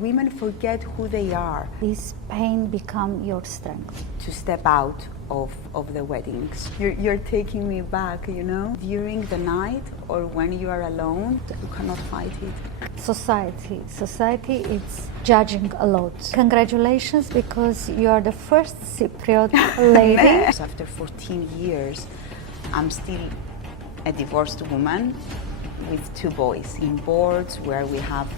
Women forget who they are. This pain become your strength. To step out of the weddings. You're taking me back, you know? During the night or when you are alone, you cannot fight it. Society is judging a lot. Congratulations, because you are the first Cypriot lady. After 14 years, I'm still a divorced woman with 2 boys in boards where we have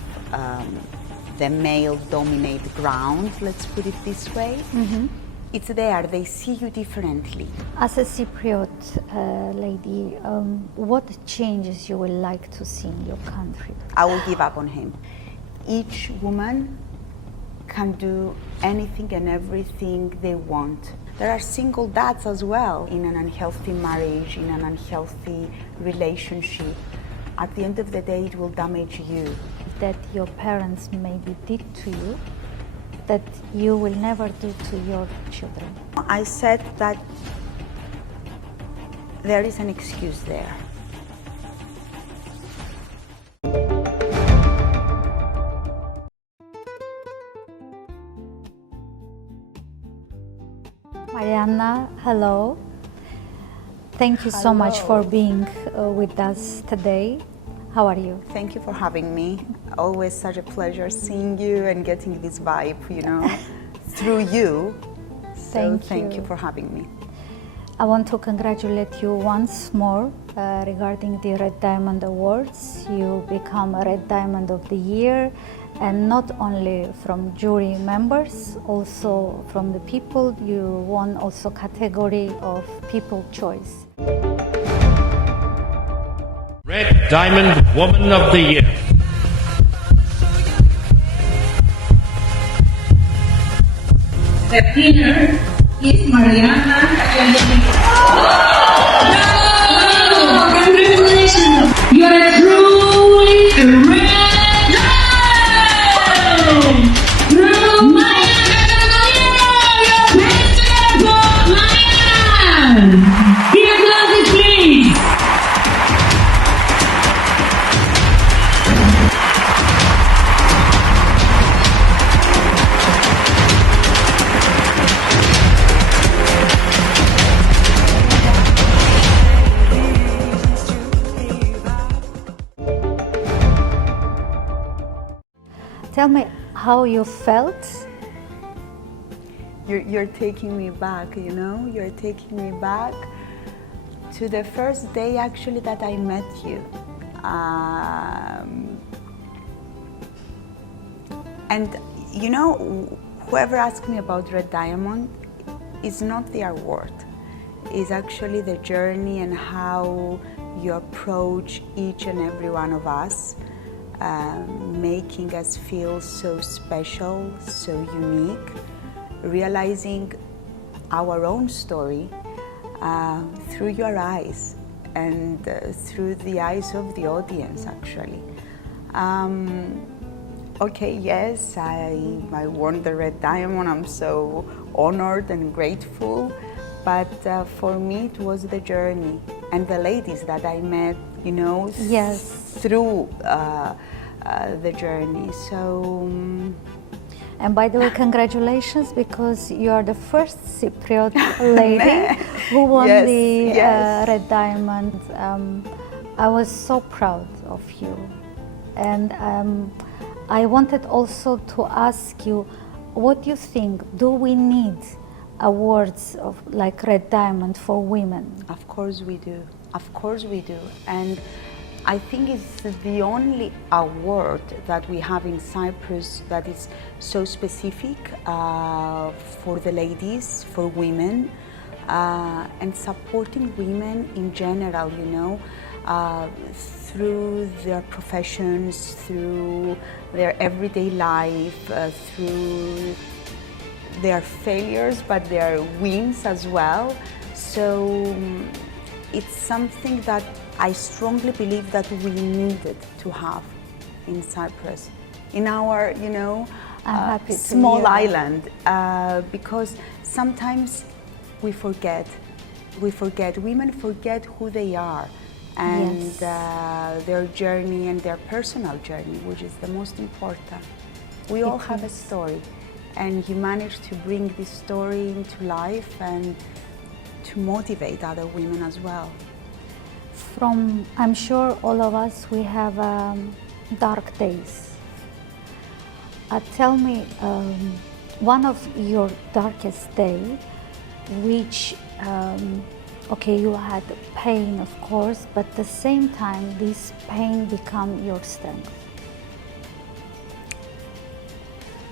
the male-dominate ground, let's put it this way. Mm-hmm. It's there, they see you differently. As a Cypriot lady, what changes you would like to see in your country? I will give up on him. Each woman can do anything and everything they want. There are single dads as well in an unhealthy marriage, in an unhealthy relationship. At the end of the day, it will damage you. That your parents maybe did to you, that you will never do to your children. I said that there is an excuse there. Marianna, hello. Thank you so much for being with us today. How are you? Thank you for having me. Always such a pleasure seeing you and getting this vibe, you know, through you. So thank you for having me. I want to congratulate you once more regarding the Red Diamond Awards. You become a Red Diamond of the Year, and not only from jury members, also from the people. You won also category of People Choice. Red Diamond Woman of the Year. The winner is Marianna Hadjiantoniou. No! Congratulations! You are truly red diamond! Marianna Hadjiantoniou! Your Marianna! Give applause, please! Tell me how you felt. You're taking me back, you know? You're taking me back to the first day actually that I met you. And you know, whoever asked me about Red Diamond is not the award. It's actually the journey and how you approach each and every one of us. Making us feel so special, so unique, realizing our own story through your eyes and through the eyes of the audience, actually. Okay, yes, I won the Red Diamond. I'm so honored and grateful, but for me it was the journey and the ladies that I met, you know, through the journey. So, and by the way, congratulations, because you are the first Cypriot lady who won the Red Diamond. I was so proud of you, and I wanted also to ask you, what do you think? Do we need awards of like Red Diamond for women? Of course we do. Of course we do. And I think it's the only award that we have in Cyprus that is so specific for the ladies, for women, and supporting women in general, you know, through their professions, through their everyday life, through their failures, but their wins as well. So it's something that I strongly believe that we needed to have in Cyprus, in our, you know, small island, because sometimes we forget, women forget who they are and their journey and their personal journey, which is the most important. We all have a story, and you manage to bring this story into life and to motivate other women as well. I'm sure all of us, we have dark days. Tell me, one of your darkest day, which, okay, you had pain, of course, but at the same time, this pain become your strength.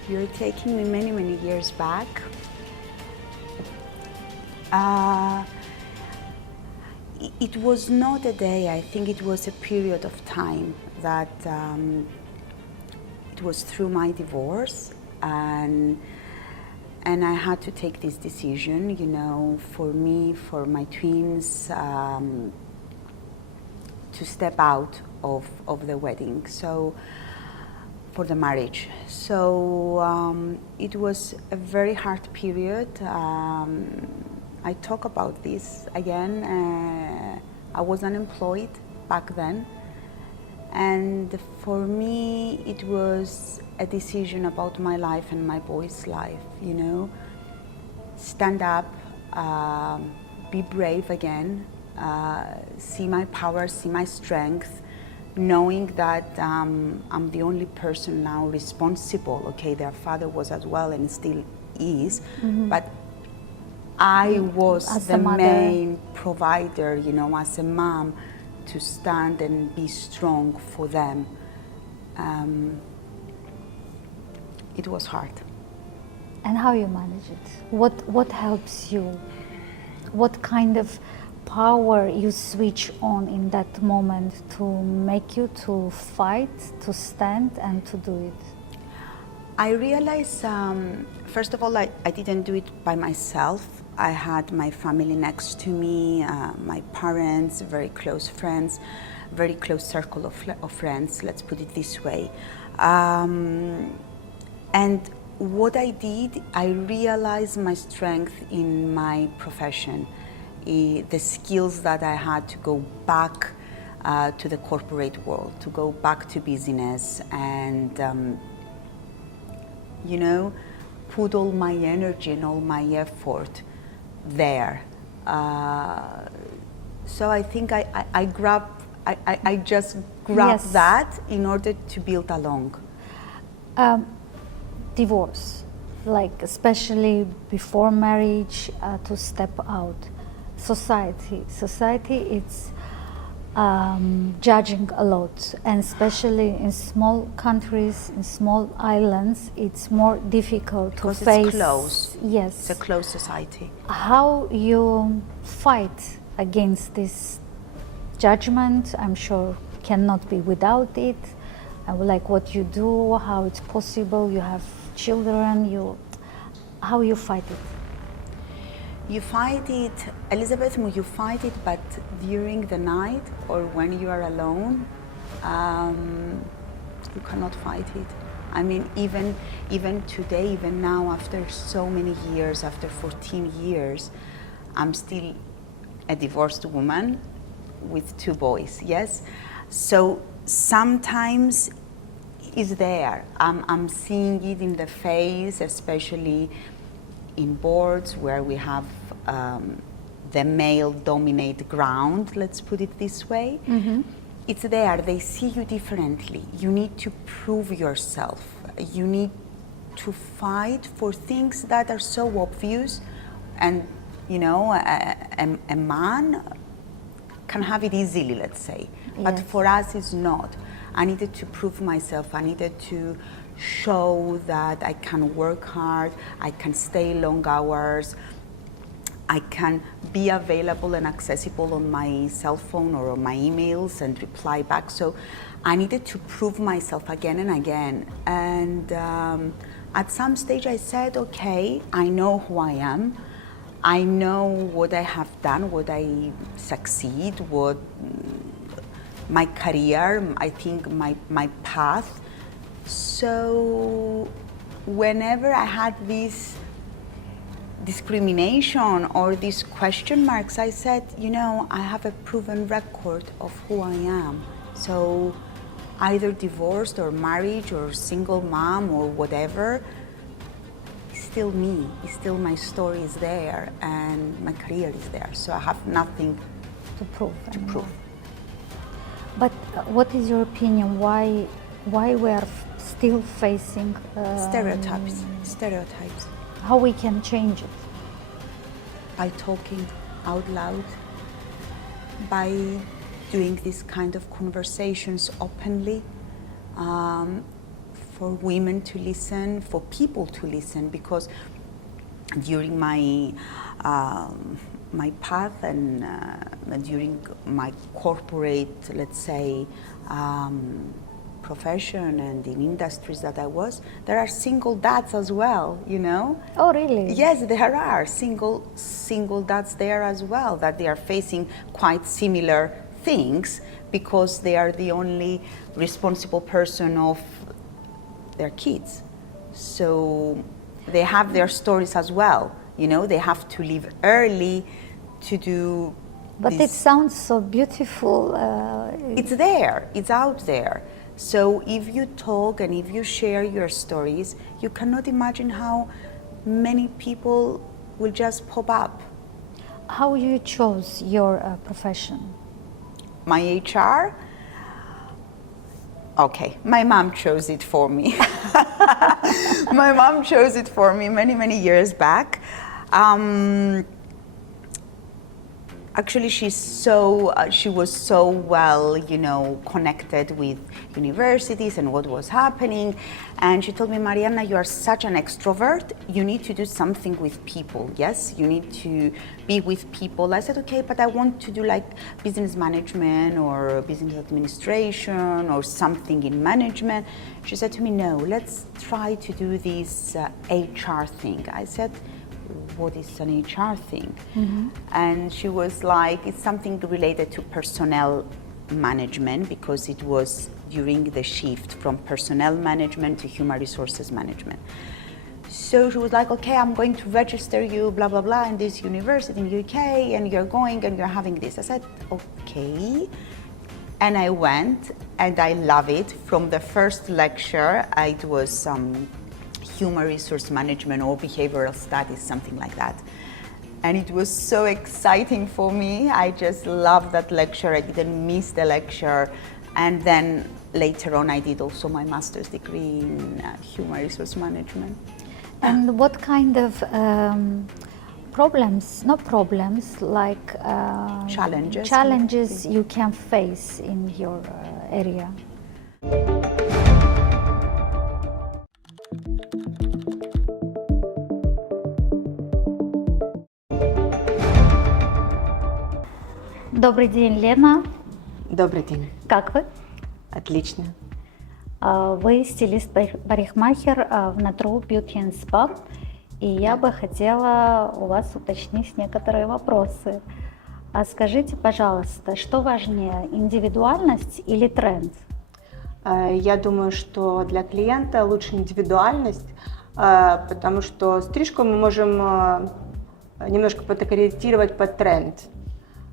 You're taking me many, many years back. It was not a day, I think it was a period of time that it was through my divorce, and I had to take this decision, you know, for me, for my twins, to step out of the wedding, so for the marriage. So it was a very hard period. I talk about this again. I was unemployed back then, and for me it was a decision about my life and my boy's life, you know. Stand up, be brave again, see my power, see my strength, knowing that I'm the only person now responsible. Okay, their father was as well and still is, but I was As the a mother. main provider, you know, as a mom, to stand and be strong for them. It was hard. And how you manage it? What helps you? What kind of power you switch on in that moment to make you to fight, to stand, and to do it? I realized, first of all, I didn't do it by myself. I had my family next to me, my parents, very close friends, very close circle of friends, let's put it this way. And what I did, I realized my strength in my profession, the skills that I had to go back to the corporate world, to go back to business, and you know, put all my energy and all my effort there. So I think I just grabbed Yes. that in order to build along. Divorce, like especially before marriage, to step out. Society, it's judging a lot, and especially in small countries, in small islands, it's more difficult Because to face. it's close. Yes. It's a closed society. How you fight against this judgment? I'm sure cannot be without it. I would like what you do, how it's possible. You have children. How you fight it? You fight it, Elizabeth, you fight it, but during the night or when you are alone, you cannot fight it. I mean, even today, even now, after so many years, after 14 years, I'm still a divorced woman with 2 boys, yes? So sometimes it's there. I'm seeing it in the face, especially in boards where we have the male-dominated ground, let's put it this way. It's there. They see you differently. You need to prove yourself. You need to fight for things that are so obvious, and you know, a man can have it easily, let's say. But Yes. for us, it's not. I needed to prove myself. I needed to show that I can work hard, I can stay long hours, I can be available and accessible on my cell phone or on my emails and reply back. So I needed to prove myself again and again. And at some stage I said, okay, I know who I am. I know what I have done, what I succeed, what my career, I think my path. So whenever I had this discrimination or these question marks, I said, you know, I have a proven record of who I am. So either divorced or married or single mom or whatever, it's still me. It's still my story is there and my career is there. So I have nothing to prove. But what is your opinion? Why we are still facing stereotypes? How we can change it? By talking out loud, by doing this kind of conversations openly, for women to listen, for people to listen, because during my path and during my corporate, let's say, profession and in industries that I was, there are single dads as well, you know? Oh, really? Yes, there are single dads there as well, that they are facing quite similar things because they are the only responsible person of their kids. So they have their stories as well, you know? They have to leave early to do But this. it sounds so beautiful. It's there, it's out there. So if you talk and if you share your stories, you cannot imagine how many people will just pop up. How you chose your profession? My HR? Okay, my mom chose it for me. My mom chose it for me many years back. Actually, she was so well, you know, connected with universities and what was happening. And she told me, Marianna, you are such an extrovert. You need to do something with people. Yes, you need to be with people. I said, okay, but I want to do like business management or business administration or something in management. She said to me, no, let's try to do this HR thing. I said, what is an HR thing? Mm-hmm. And she was like, it's something related to personnel management, because it was during the shift from personnel management to human resources management. So she was like, okay, I'm going to register you, blah, blah, blah, in this university in UK, and you're going and you're having this. I said, okay. And I went, and I love it. From the first lecture, it was human resource management or behavioral studies, something like that. And it was so exciting for me. I just loved that lecture. I didn't miss the lecture. And then later on, I did also my master's degree in human resource management. And what kind of challenges you can face in your area? Добрый день, Лена. Добрый день. Как вы? Отлично. Вы стилист-парикмахер в Natural Beauty and Spa, и я бы хотела у вас уточнить некоторые вопросы. Скажите, пожалуйста, что важнее, индивидуальность или тренд? Я думаю, что для клиента лучше индивидуальность, потому что стрижку мы можем немножко подкорректировать под тренд.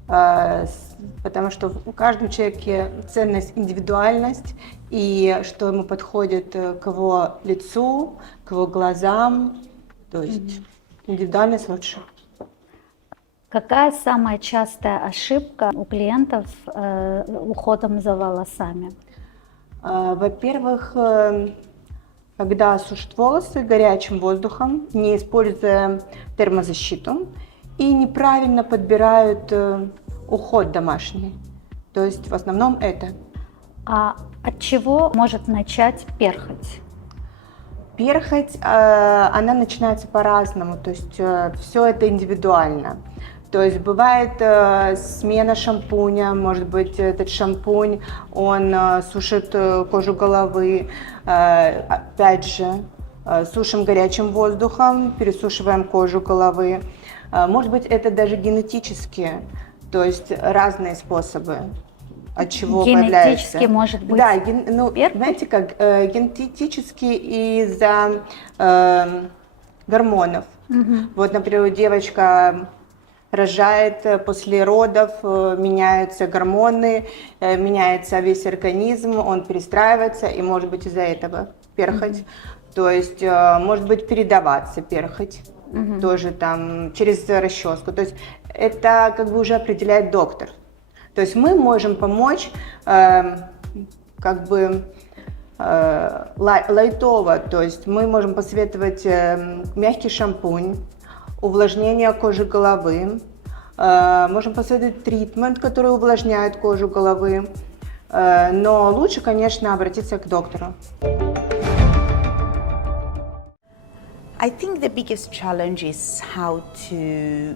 Потому что у каждого человека ценность индивидуальность, и что ему подходит к его лицу, к его глазам, то есть индивидуальность лучше. Какая самая частая ошибка у клиентов уходом за волосами? Во-первых, когда сушат волосы горячим воздухом, не используя термозащиту, и неправильно подбирают уход домашний. То есть в основном это. А от чего может начать перхоть? Перхоть, она начинается по-разному, то есть все это индивидуально. То есть бывает смена шампуня, может быть этот шампунь, он сушит кожу головы, опять же, сушим горячим воздухом, пересушиваем кожу головы. Может быть, это даже генетически, то есть разные способы, от чего появляется. Генетически может быть. Да, знаете как, генетически из-за гормонов. Вот, например, девочка рожает после родов, меняются гормоны, меняется весь организм, он перестраивается, и может быть из-за этого перхоть. То есть может быть передаваться перхоть, тоже там через расческу. То есть это как бы уже определяет доктор. То есть мы можем помочь как бы лайтово, то есть мы можем посоветовать мягкий шампунь, увлажнение кожи головы, можем посоветовать тритмент, который увлажняет кожу головы, но лучше, конечно, обратиться к доктору. I think the biggest challenge is how to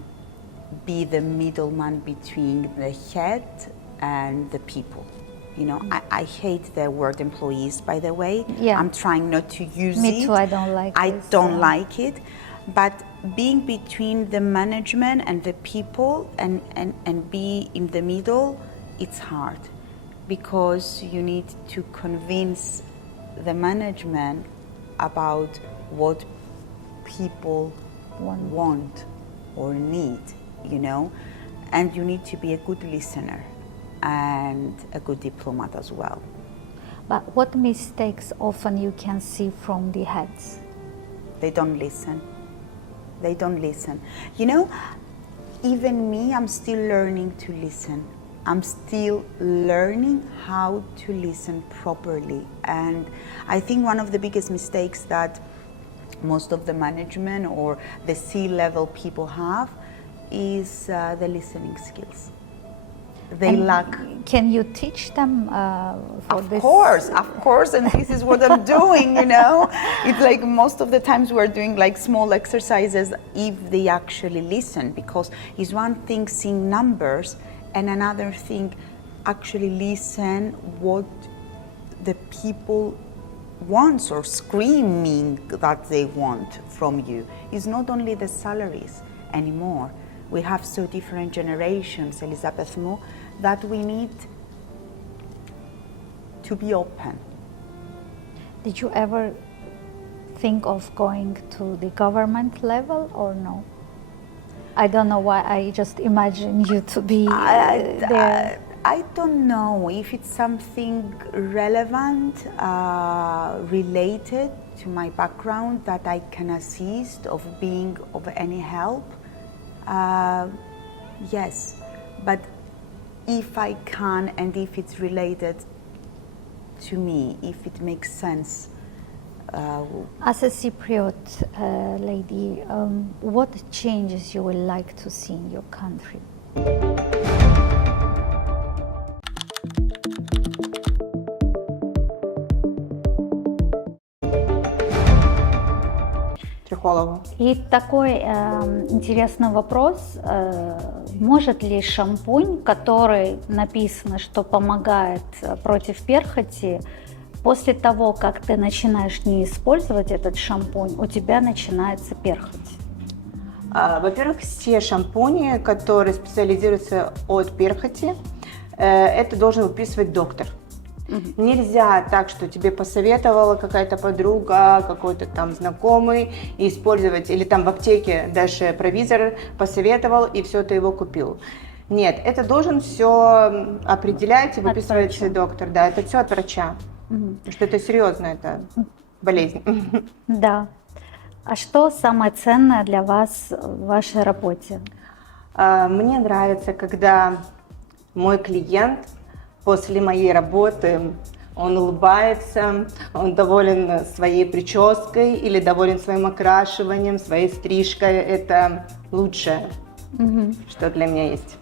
be the middleman between the head and the people. You know, I hate the word employees, by the way. Yeah. I'm trying not to use it. Me too, I don't like I this, don't like it. But being between the management and the people and be in the middle, it's hard. Because you need to convince the management about what people want or need, you know, and you need to be a good listener and a good diplomat as well. But what mistakes often you can see from the heads? They don't listen. They don't listen. You know, even me, I'm still learning to listen. I'm still learning how to listen properly. And I think one of the biggest mistakes that most of the management or the C-level people have is the listening skills. They lack. Can you teach them for this? Of course, and this is what I'm doing, you know. It's like most of the times we're doing like small exercises if they actually listen, because it's one thing seeing numbers and another thing actually listen what the people wants or screaming that they want from you. It's not only the salaries anymore. We have so different generations, Elizabeth, that we need to be open. Did you ever think of going to the government level or no? I don't know why I just imagine you to be there. I don't know if it's something relevant, related to my background that I can assist of being of any help. Yes, but if I can and if it's related to me, if it makes sense. As a Cypriot lady, what changes you would like to see in your country? Психологу. И такой интересный вопрос. Может ли шампунь, который написано, что помогает против перхоти, после того, как ты начинаешь не использовать этот шампунь, у тебя начинается перхоть? Во-первых, все шампуни, которые специализируются от перхоти, это должен выписывать доктор. Нельзя так, что тебе посоветовала какая-то подруга, какой-то там знакомый использовать, или там в аптеке даже провизор посоветовал, и все, ты его купил. Нет, это должен все определять и выписывать доктор. Да, это все от врача, потому что это серьезная болезнь. Да. А что самое ценное для вас в вашей работе? Мне нравится, когда мой клиент после моей работы, он улыбается, он доволен своей прической или доволен своим окрашиванием, своей стрижкой. Это лучшее, что для меня есть.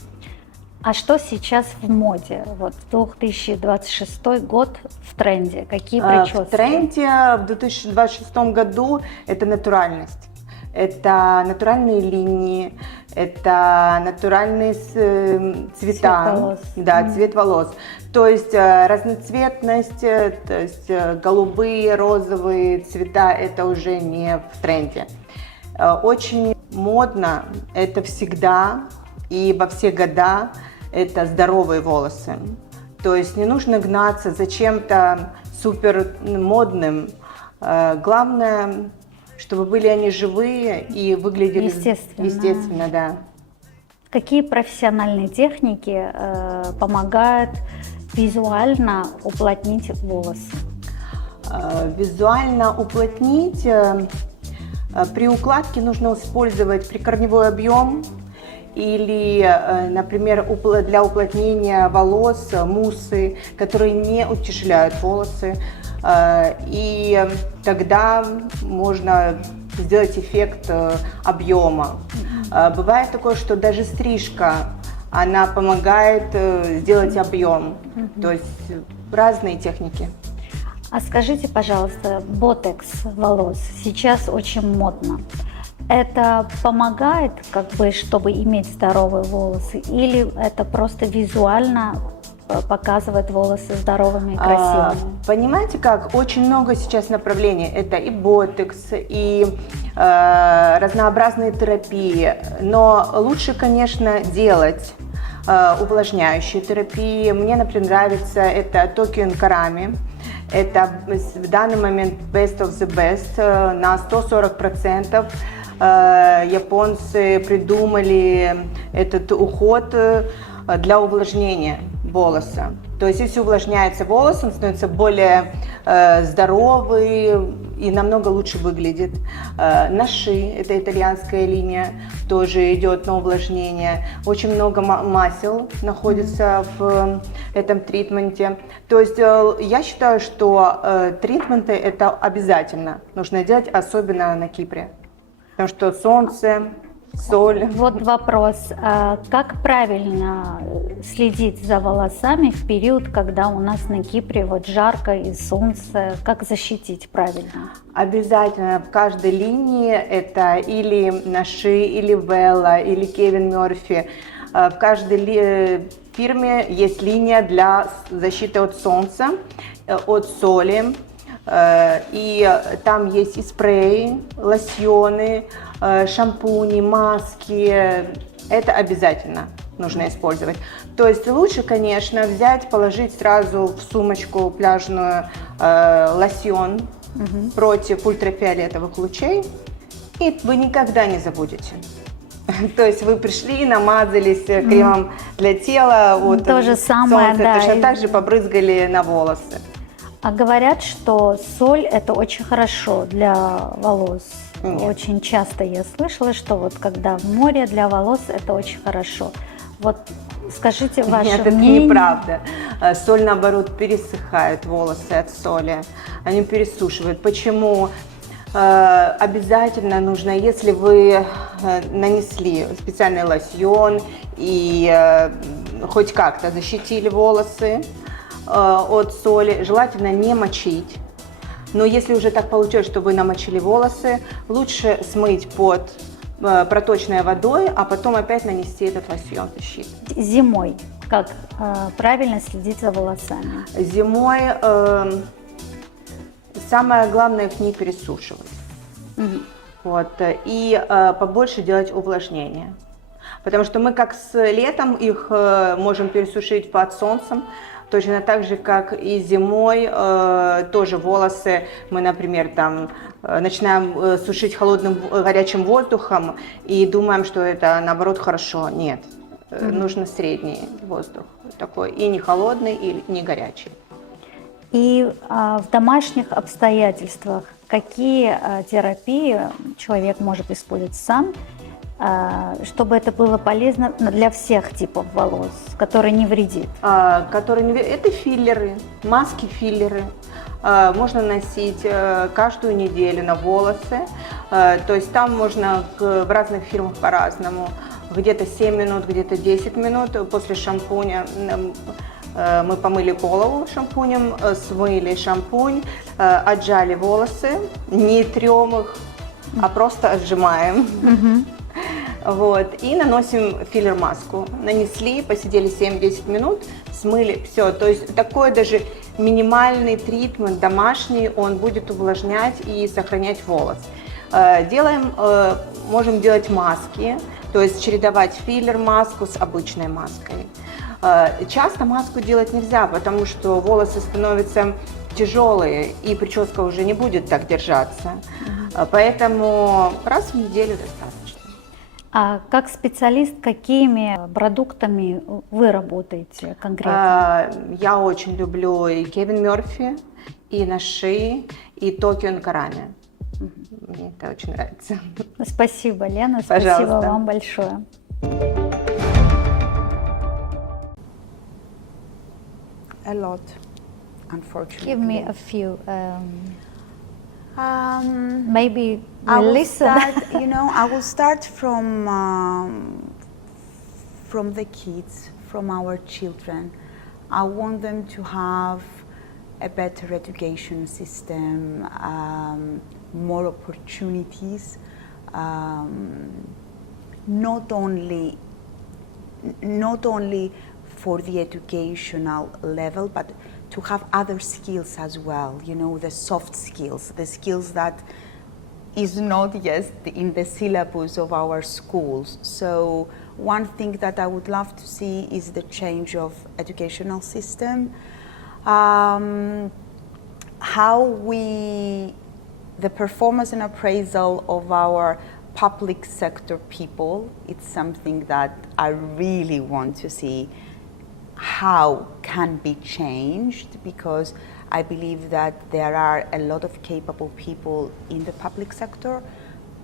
А что сейчас в моде? Вот 2026 год в тренде. Какие прически? В тренде в 2026 году это натуральность. Это натуральные линии, это натуральные цвета, Цвет волос. Да, цвет волос. То есть разноцветность, то есть голубые, розовые цвета, это уже не в тренде. Очень модно это всегда и во все года это здоровые волосы. То есть не нужно гнаться за чем-то супер модным. Главное, чтобы были они живые и выглядели естественно, да. Какие профессиональные техники помогают визуально уплотнить волосы? Визуально уплотнить при укладке нужно использовать прикорневой объем или, например, для уплотнения волос муссы, которые не утяжеляют волосы. И тогда можно сделать эффект объема. Бывает такое, что даже стрижка, она помогает сделать объем. То есть разные техники. А скажите, пожалуйста, ботекс волос сейчас очень модно. Это помогает, как бы, чтобы иметь здоровые волосы, или это просто визуально показывает волосы здоровыми и красивыми? Понимаете как? Очень много сейчас направлений. Это и ботекс, и разнообразные терапии. Но лучше, конечно, делать увлажняющие терапии. Мне, например, нравится это Токио Карами. Это в данный момент best of the best на 140%. Японцы придумали этот уход для увлажнения волоса. То есть, если увлажняется волос, он становится более здоровый и намного лучше выглядит. Наши, это итальянская линия, тоже идет на увлажнение. Очень много масел находится в этом тритменте. То есть, я считаю, что тритменты это обязательно нужно делать, особенно на Кипре. Потому что солнце, соль. Вот вопрос. Как правильно следить за волосами в период, когда у нас на Кипре вот жарко и солнце? Как защитить правильно? Обязательно в каждой линии, это или Наши, или Велла, или Кевин Мерфи, в каждой фирме есть линия для защиты от солнца, от соли. И там есть и спреи, лосьоны, шампуни, маски. Это обязательно нужно использовать. То есть лучше, конечно, взять, положить сразу в сумочку пляжную лосьон против ультрафиолетовых лучей, и вы никогда не забудете. То есть вы пришли, намазались кремом для тела, вот то же самое, солнце, да, точно так же побрызгали на волосы. А говорят, что соль это очень хорошо для волос. Нет. Очень часто я слышала, что вот когда в море для волос это очень хорошо. Вот скажите ваше Нет, это мнение. неправда. Соль, наоборот, пересыхает волосы от соли. Они пересушивают. Почему? Обязательно нужно, если вы нанесли специальный лосьон и хоть как-то защитили волосы от соли, желательно не мочить. Но если уже так получилось, что вы намочили волосы, лучше смыть под проточной водой, а потом опять нанести этот лосьон защиты. Зимой как правильно следить за волосами? Зимой самое главное их не пересушивать. Вот, и побольше делать увлажнения. Потому что мы как с летом их можем пересушить под солнцем, точно так же, как и зимой, тоже волосы мы, например, там начинаем сушить холодным горячим воздухом и думаем, что это наоборот хорошо. Нет, нужно средний воздух такой, и не холодный, и не горячий. И в домашних обстоятельствах какие терапии человек может использовать сам, чтобы это было полезно для всех типов волос, которые не вредит? Это филлеры, маски-филлеры. Можно носить каждую неделю на волосы. То есть там можно в разных фирмах по-разному. Где-то 7 минут, где-то 10 минут после шампуня. Мы помыли голову шампунем, смыли шампунь, отжали волосы, не трем их, а просто отжимаем. Вот, и наносим филлер-маску. Нанесли, посидели 7-10 минут, смыли, все. То есть такой даже минимальный тритмент домашний, он будет увлажнять и сохранять волос. Можем делать маски, то есть чередовать филлер-маску с обычной маской. Часто маску делать нельзя, потому что волосы становятся тяжелые, и прическа уже не будет так держаться. Поэтому раз в неделю достаточно. А как специалист, какими продуктами вы работаете конкретно? Я очень люблю и Кевин Мёрфи, и Наши, и Токио Нкарами. Мне это очень нравится. Спасибо, Лена, Пожалуйста. спасибо вам большое. A lot, unfortunately. Give me a few. Maybe I we'll will listen. I will start from the kids, from our children. I want them to have a better education system, more opportunities, not only for the educational level, but to have other skills as well, the soft skills, the skills that is not yet in the syllabus of our schools. So one thing that I would love to see is the change of educational system, the performance and appraisal of our public sector people. It's something that I really want to see how can be changed, because I believe that there are a lot of capable people in the public sector,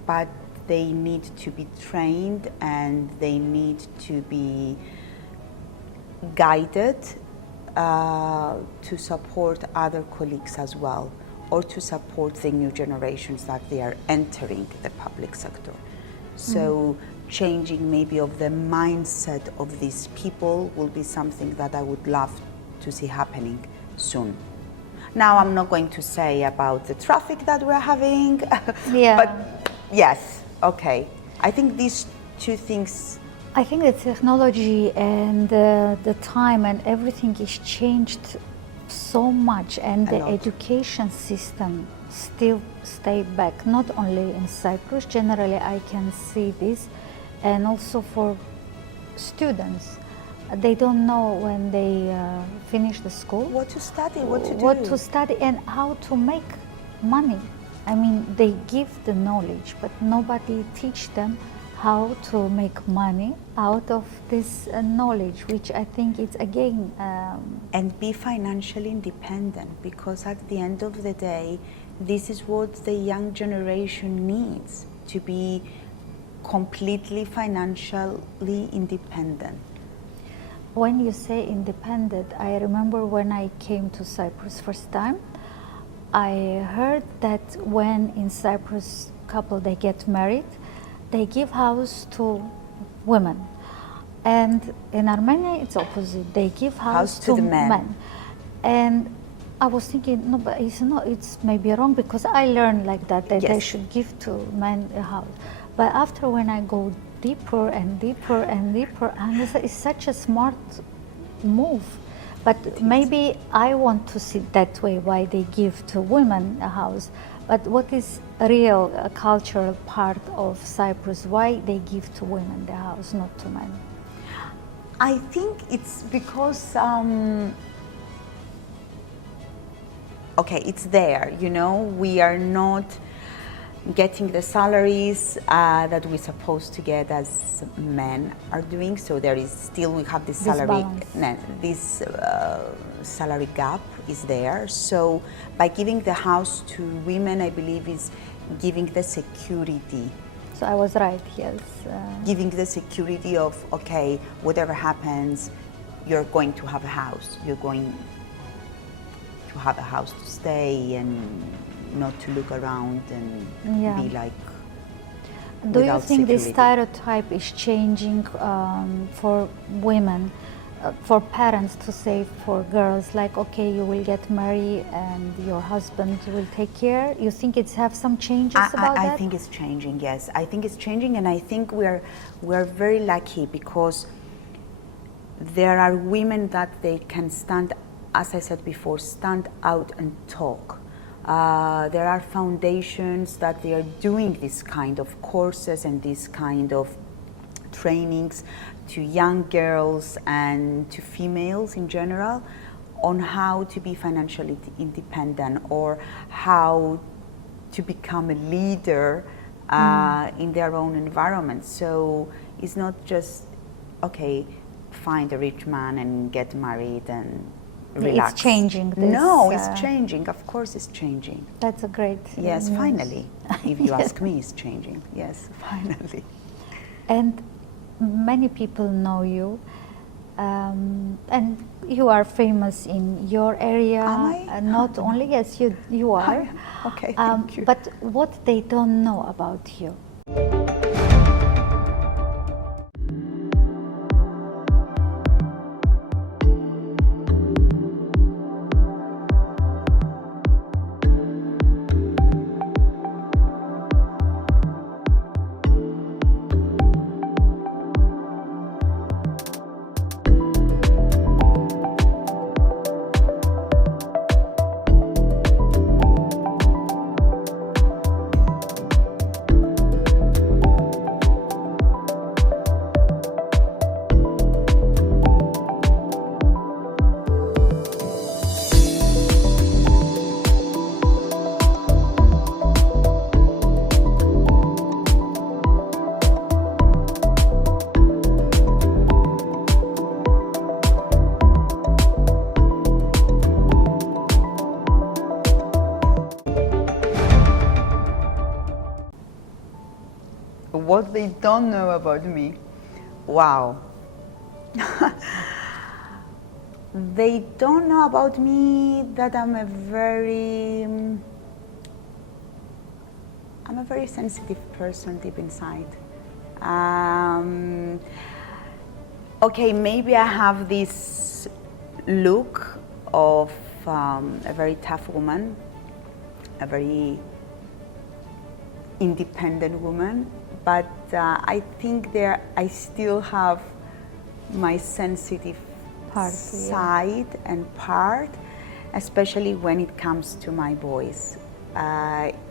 but they need to be trained and they need to be guided to support other colleagues as well, or to support the new generations that they are entering the public sector. So changing maybe of the mindset of these people will be something that I would love to see happening soon. Now, I'm not going to say about the traffic that we're having, Yeah. but yes, okay. I think these two things. I think the technology and the time and everything is changed so much, and A the lot. education system still stay back, not only in Cyprus, generally I can see this, and also for students. They don't know when they finish the school What to study, what to do. what to study and how to make money. I mean, they give the knowledge, but nobody teach them how to make money out of this knowledge, which I think it's again And be financially independent, because at the end of the day, this is what the young generation needs, to be completely financially independent. when you say independent. I remember when I came to Cyprus first time, I heard that when in Cyprus couple they get married, they give house to women, and in Armenia it's opposite. They give house to the men. And I was thinking, no, but it's maybe wrong, because I learned like that they Yes. should give to men a house. But after, when I go deeper and deeper and deeper, and it's such a smart move. But maybe I want to see that way, why they give to women a house. But what is a real cultural part of Cyprus? Why they give to women the house, not to men? I think it's because, okay, it's there, we are not getting the salaries that we're supposed to get as men are doing. So there is still, we have this salary, salary gap is there. So by giving the house to women, I believe is giving the security. So I was right, yes. Giving the security of, okay, whatever happens, you're going to have a house. You're going to have a house to stay and not to look around and Yeah. be like. Do you without think this security. stereotype is changing for women, for parents to say for girls, like, okay, you will get married and your husband will take care? You think it's have some changes about I that? think it's changing, yes. I think it's changing, and I think we're very lucky, because there are women that they can stand, as I said before, stand out and talk. There are foundations that they are doing this kind of courses and this kind of trainings to young girls and to females in general on how to be financially independent, or how to become a leader in their own environment. So it's not just, okay, find a rich man and get married and relax. It's changing. This, no, it's changing. Of course it's changing. That's a great Yes, news. finally. If you ask me, it's changing. Yes, finally. And many people know you, and you are famous in your area. Am I? Not only, yes, you are. Okay, thank you. But what they don't know about you. What they don't know about me, wow. They don't know about me that I'm a very sensitive person deep inside. Okay, maybe I have this look of a very tough woman, a very independent woman, but I think I still have my sensitive side and part, especially when it comes to my boys.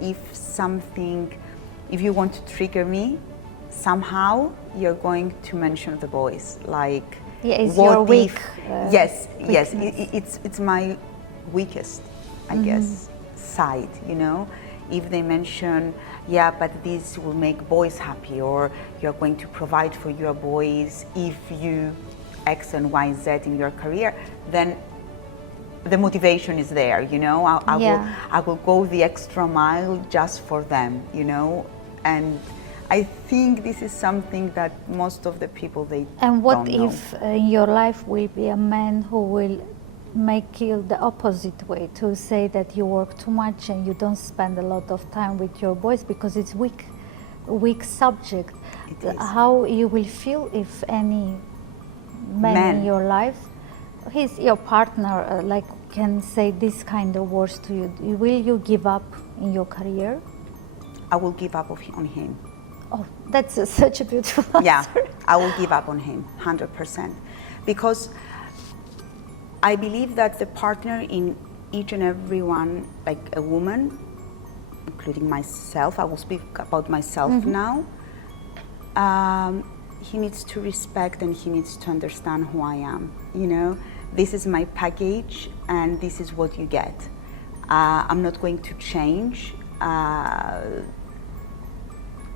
If you want to trigger me, somehow you're going to mention the boys, like it's your weak. Yes, weakness. it's my weakest, I guess, side. You know, if they mention, yeah, but this will make boys happy, or you're going to provide for your boys if you X and Y, Z in your career, then the motivation is there, you know. I will go the extra mile just for them, you know. And I think this is something that most of the people, they And what don't know. if in your life will be a man who will make you the opposite way, to say that you work too much and you don't spend a lot of time with your boys because it's weak subject? It is. How you will feel if any man in your life, he's your partner, like can say this kind of words to you? Will you give up in your career? I will give up on him. Oh, that's such a beautiful answer. Yeah, I will give up on him, 100%. Because I believe that the partner in each and every one, like a woman, including myself, I will speak about myself now, he needs to respect and he needs to understand who I am, you know. This is my package and this is what you get. I'm not going to change.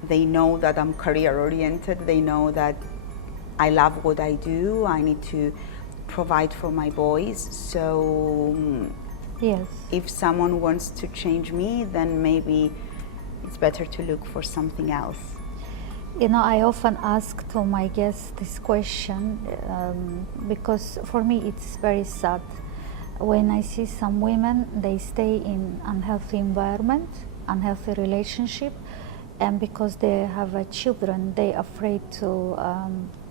They know that I'm career oriented. They know that I love what I do. I need to provide for my boys. So yes, if someone wants to change me, then maybe it's better to look for something else. You know, I often ask to my guests this question because for me it's very sad. When I see some women, they stay in unhealthy environment, unhealthy relationship, and because they have children, they're afraid to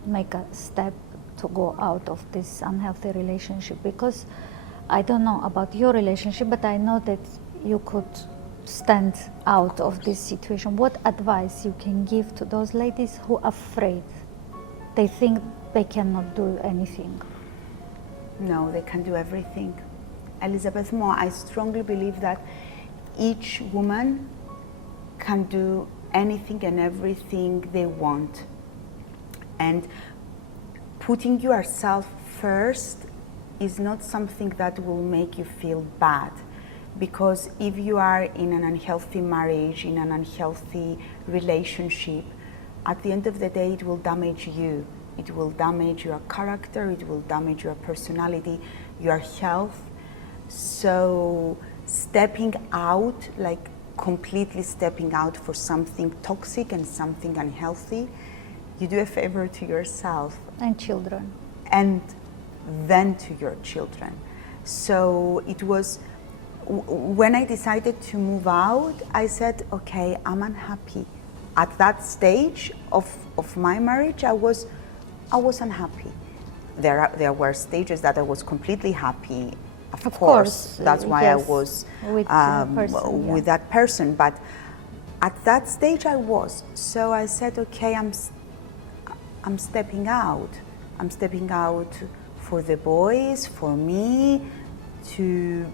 make a step to go out of this unhealthy relationship. Because I don't know about your relationship, but I know that you could stand out of this situation. What advice you can give to those ladies who are afraid? They think they cannot do anything. No, they can do everything. Elizabeth, I strongly believe that each woman can do anything and everything they want. And putting yourself first is not something that will make you feel bad. Because if you are in an unhealthy marriage, in an unhealthy relationship, at the end of the day, it will damage you. It will damage your character, it will damage your personality, your health. So stepping out, like completely stepping out for something toxic and something unhealthy, you do a favor to yourself. And children. And then to your children. So it was, when I decided to move out, I said, okay, I'm unhappy. At that stage of my marriage, I was unhappy. There were stages that I was completely happy. Of course, that's why yes, I was with that person. But at that stage, I was. So I said, okay, I'm stepping out. I'm stepping out for the boys, for me, to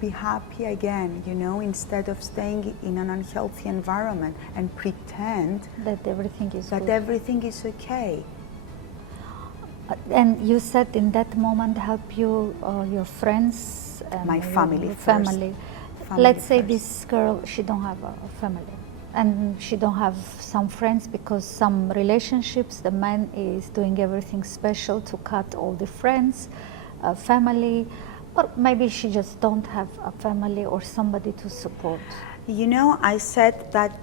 be happy again, you know, instead of staying in an unhealthy environment and pretend that everything is good. Everything is okay. And you said in that moment help you your friends and my family your first. Family. Let's say this girl, she don't have a family and she don't have some friends because some relationships the man is doing everything special to cut all the friends, family, or maybe she just don't have a family or somebody to support. You know, I said that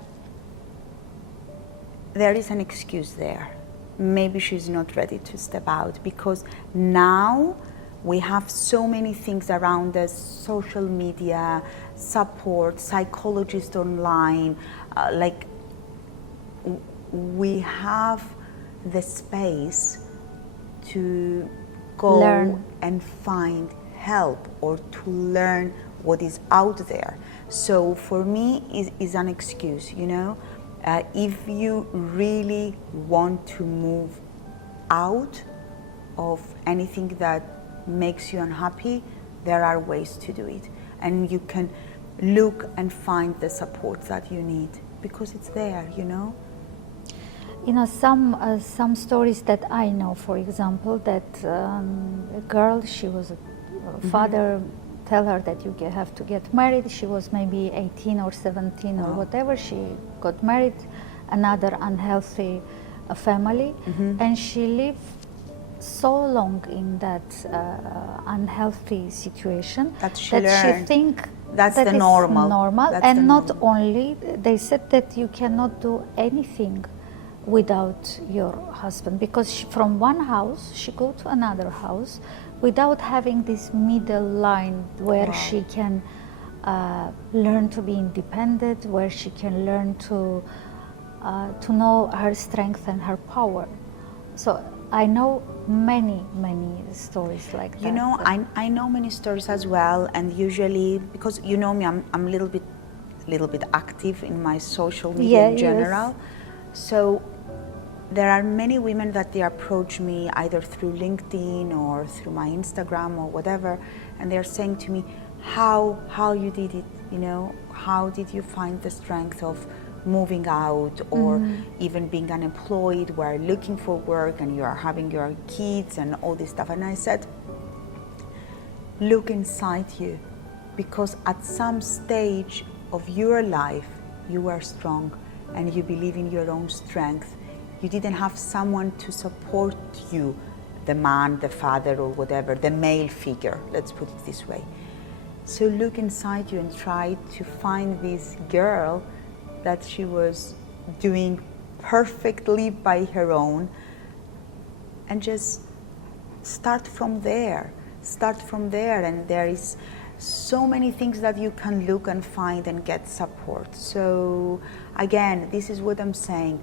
there is an excuse there. Maybe she's not ready to step out because now we have so many things around us, social media, support, psychologists online, like we have the space to go learn and find help or to learn what is out there. So for me, is an excuse, you know. If you really want to move out of anything that makes you unhappy, there are ways to do it. And you can look and find the support that you need because it's there, you know. You know, some stories that I know, for example, that a girl, she was a father tell her that you have to get married. She was maybe 18 or 17 or whatever. She got married, another unhealthy family, and she lived so long in that unhealthy situation that she think that's that the is normal. That's and the not normal. only, they said that you cannot do anything without your husband, because from one house she go to another house without having this middle line where she can learn to be independent, where she can learn to know her strength and her power. So I know many stories like that. You know, I know many stories as well, and usually, because you know me, I'm a little bit active in my social media in general. So there are many women that they approach me either through LinkedIn or through my Instagram or whatever, and they're saying to me, how you did it, you know, how did you find the strength of moving out or even being unemployed, where looking for work and you are having your kids and all this stuff. And I said, look inside you, because at some stage of your life you were strong and you believe in your own strength. You didn't have someone to support you, the man, the father, or whatever, the male figure, let's put it this way. So look inside you and try to find this girl that she was doing perfectly by her own, and just start from there. Start from there, and there is so many things that you can look and find and get support. So again, this is what I'm saying.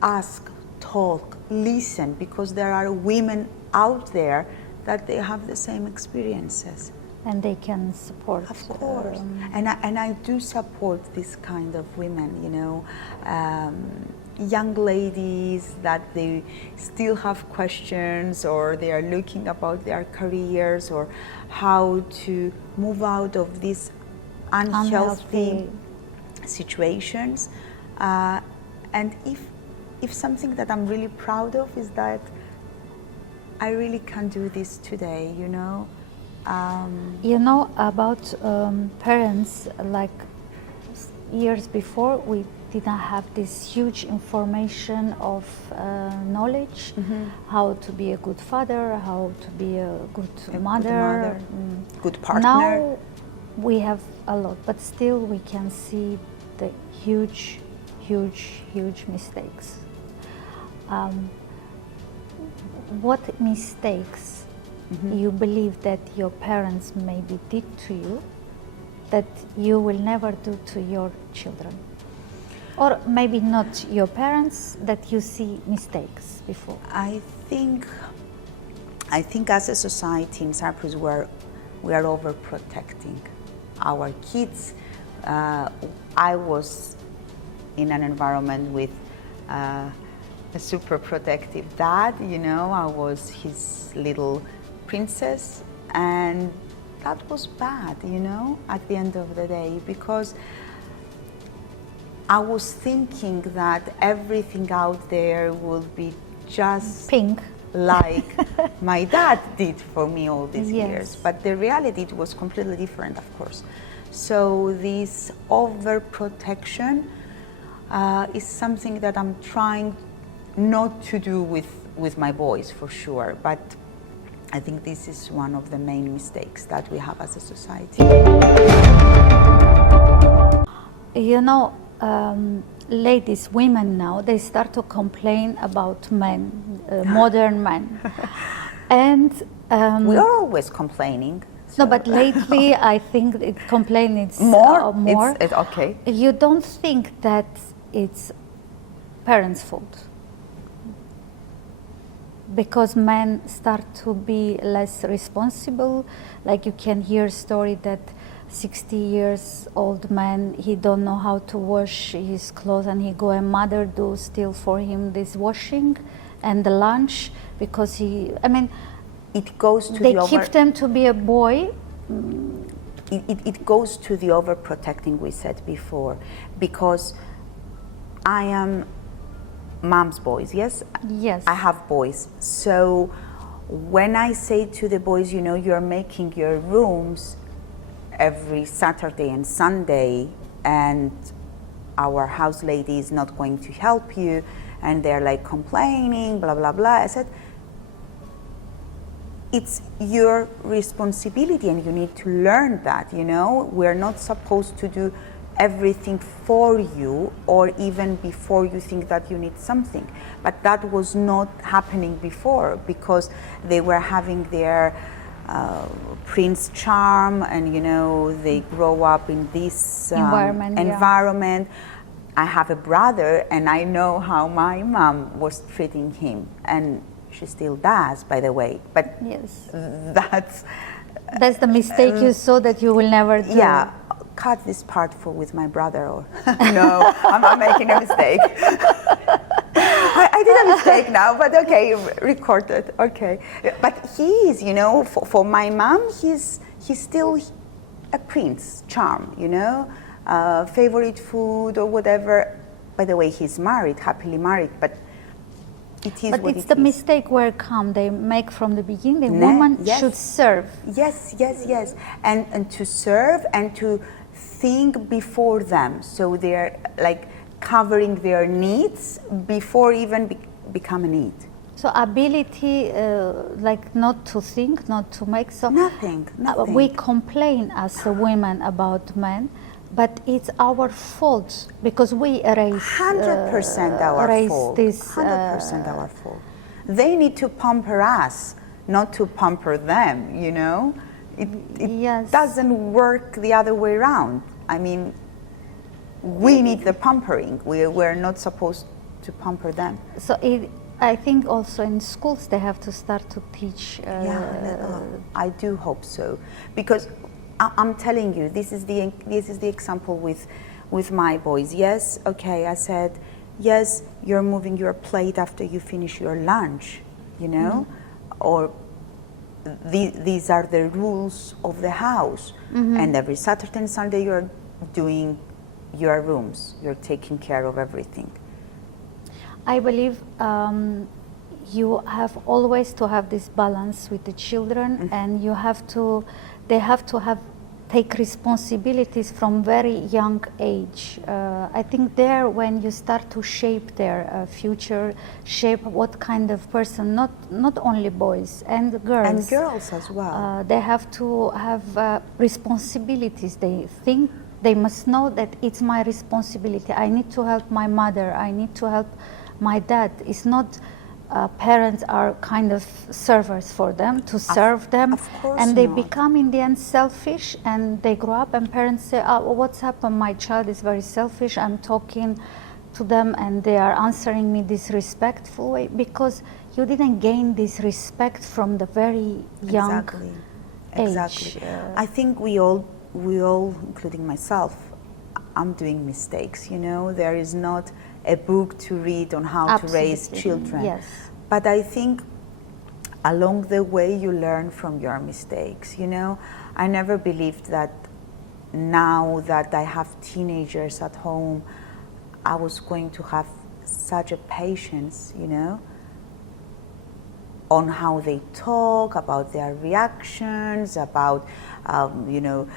Ask, talk, listen, because there are women out there that they have the same experiences. And they can support. Of course. And I do support this kind of women, you know, young ladies that they still have questions, or they are looking about their careers or how to move out of these unhealthy situations. And if something that I'm really proud of is that I really can do this today, you know. You know, about parents, like years before, we didn't have this huge information of knowledge, how to be a good father, how to be a good mother, good partner. Now we have a lot, but still we can see the huge mistakes. What mistakes you believe that your parents maybe did to you that you will never do to your children? Or maybe not your parents, that you see mistakes before? I think as a society in Cyprus we are overprotecting our kids. I was in an environment with a super protective dad, you know. I was his little princess, and that was bad, you know, at the end of the day, because I was thinking that everything out there would be just pink, like my dad did for me all these Yes. years. But the reality it was completely different, of course. So this overprotection is something that I'm trying not to do with my boys, for sure. But I think this is one of the main mistakes that we have as a society. You know, ladies, women now, they start to complain about men, modern men. And we are always complaining. no, but lately I think complaining is More? more. It's okay. You don't think that it's parents' fault? Because men start to be less responsible. Like you can hear a story that 60 years old man, he don't know how to wash his clothes, and he go and mother do still for him this washing and the lunch, because he, I mean, It goes to they the keep them to be a boy. It goes to the overprotecting we said before, because I am mom's boys, yes? Yes. I have boys. So when I say to the boys, you know, you're making your rooms every Saturday and Sunday, and our house lady is not going to help you, and they're like complaining, blah, blah, blah. I said, it's your responsibility, and you need to learn that, you know? We're not supposed to do everything for you, or even before you think that you need something. But that was not happening before, because they were having their prince charm, and you know, they grow up in this environment. I have a brother, and I know how my mom was treating him, and she still does, by the way. But Yes. that's the mistake you saw that you will never do. Yeah, cut this part with my brother, or no, I'm making a mistake. I did a mistake now, but okay, record it, okay. But he is, you know, for my mom, he's still a prince charm, you know, favorite food or whatever. By the way, he's married, happily married, but it is But what it's it the is. mistake where they make from the beginning. The woman Yes. should serve. Yes, yes, yes. And to serve and to think before them. So they're like covering their needs before even become a need. So ability, like not to think, not to make. So Nothing. we complain as a women about men, but it's our fault because we raise 100% our raise fault. this. 100% our fault. They need to pamper us, not to pamper them, you know? It Yes. doesn't work the other way around. I mean, we need the pampering. We're not supposed to pamper them. So I think also in schools they have to start to teach. I do hope so, because I'm telling you, this is the example with my boys. Yes, okay, I said, yes, you're moving your plate after you finish your lunch, you know, or these are the rules of the house, and every Saturday and Sunday you're doing your rooms, you're taking care of everything. I believe you have always to have this balance with the children, and they have to take responsibilities from very young age. I think there, when you start to shape their future, shape what kind of person, not only boys and girls. And girls as well. They have to have responsibilities. They must know that it's my responsibility. I need to help my mother. I need to help my dad. It's not parents are kind of servers for them to serve them, and they become in the end selfish, and they grow up and parents say, oh, what's happened, my child is very selfish, I'm talking to them and they are answering me disrespectful way, because you didn't gain this respect from the very young age. I think we all, including myself, I'm doing mistakes, you know. There is not a book to read on how to raise children. Yes. But I think along the way you learn from your mistakes, you know. I never believed that now that I have teenagers at home, I was going to have such a patience, you know, on how they talk, about their reactions, about, you know,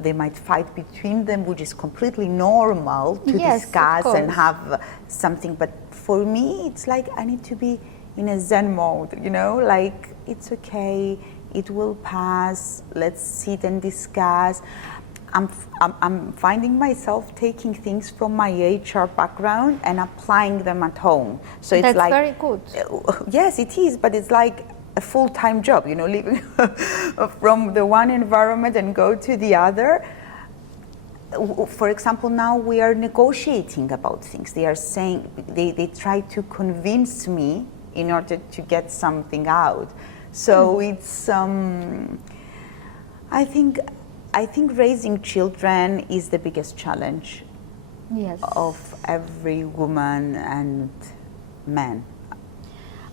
they might fight between them, which is completely normal to discuss and have something. But for me, it's like I need to be in a Zen mode, you know, like it's okay, it will pass, let's sit and discuss. I'm finding myself taking things from my HR background and applying them at home. So it's That's very good. Yes, it is, but it's like a full-time job, you know, living from the one environment and go to the other. For example, now we are negotiating about things. They are saying, they try to convince me in order to get something out. So it's, I think raising children is the biggest challenge of every woman and man.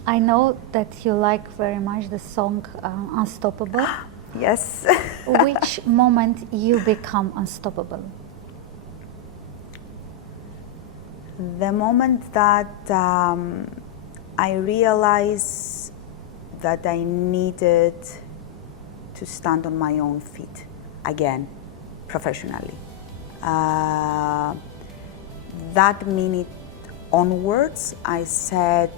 I know that you like very much the song Unstoppable. Yes. Which moment you become unstoppable? The moment that I realized that I needed to stand on my own feet again, professionally. That minute onwards, I said,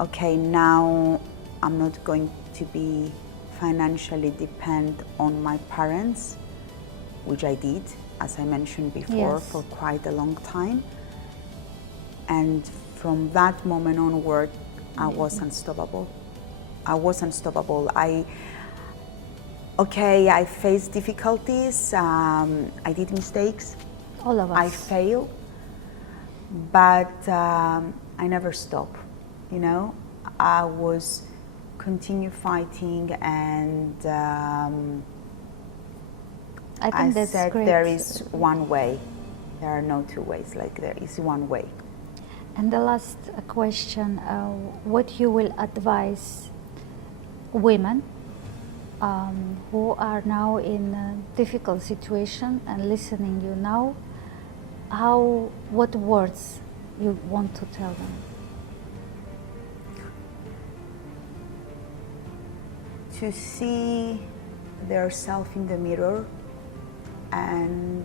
okay, now I'm not going to be financially dependent on my parents, which I did, as I mentioned before, for quite a long time. And from that moment onward, I was unstoppable. I was unstoppable. I faced difficulties, I did mistakes. All of us. I failed, but I never stopped, you know. I was continue fighting, and I said great. There is one way. There are no two ways, like there is one way. And the last question, what you will advise women who are now in a difficult situation and listening you now, what words you want to tell them? To see their self in the mirror and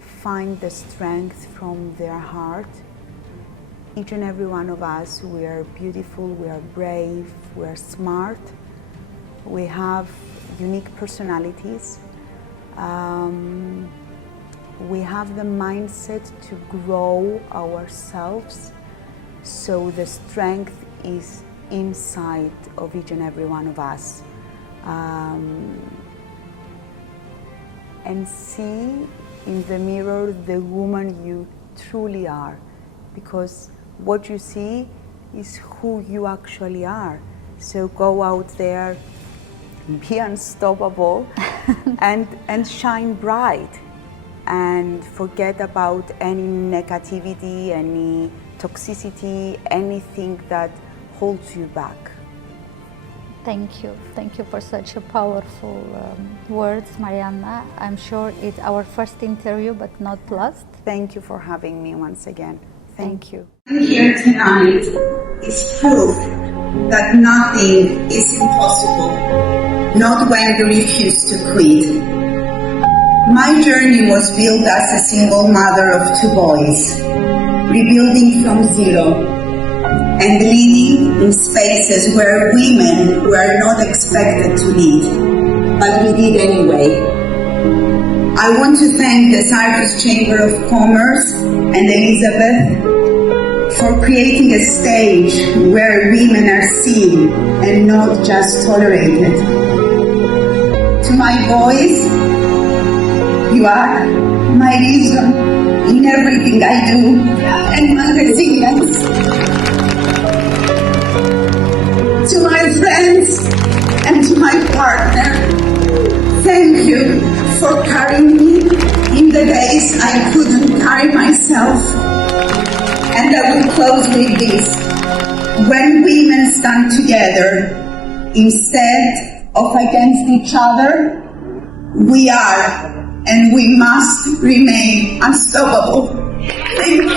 find the strength from their heart. Each and every one of us, we are beautiful, we are brave, we are smart, we have unique personalities. We have the mindset to grow ourselves, so the strength is inside of each and every one of us. And see in the mirror the woman you truly are, because what you see is who you actually are. So go out there, be unstoppable, and shine bright, and forget about any negativity, any toxicity, anything that holds you back. Thank you. Thank you for such a powerful words, Marianna. I'm sure it's our first interview, but not last. Thank you for having me once again. Thank you. Here tonight is proof that nothing is impossible, not when you refuse to quit. My journey was built as a single mother of 2 boys, rebuilding from zero, and leading in spaces where women were not expected to lead, but we did anyway. I want to thank the Cyprus Chamber of Commerce and Elizabeth for creating a stage where women are seen and not just tolerated. To my boys, you are my reason in everything I do and my resilience. To my friends and to my partner, thank you for carrying me in the days I couldn't carry myself. And I will close with this. When women stand together instead of against each other, we are and we must remain unstoppable. Thank you.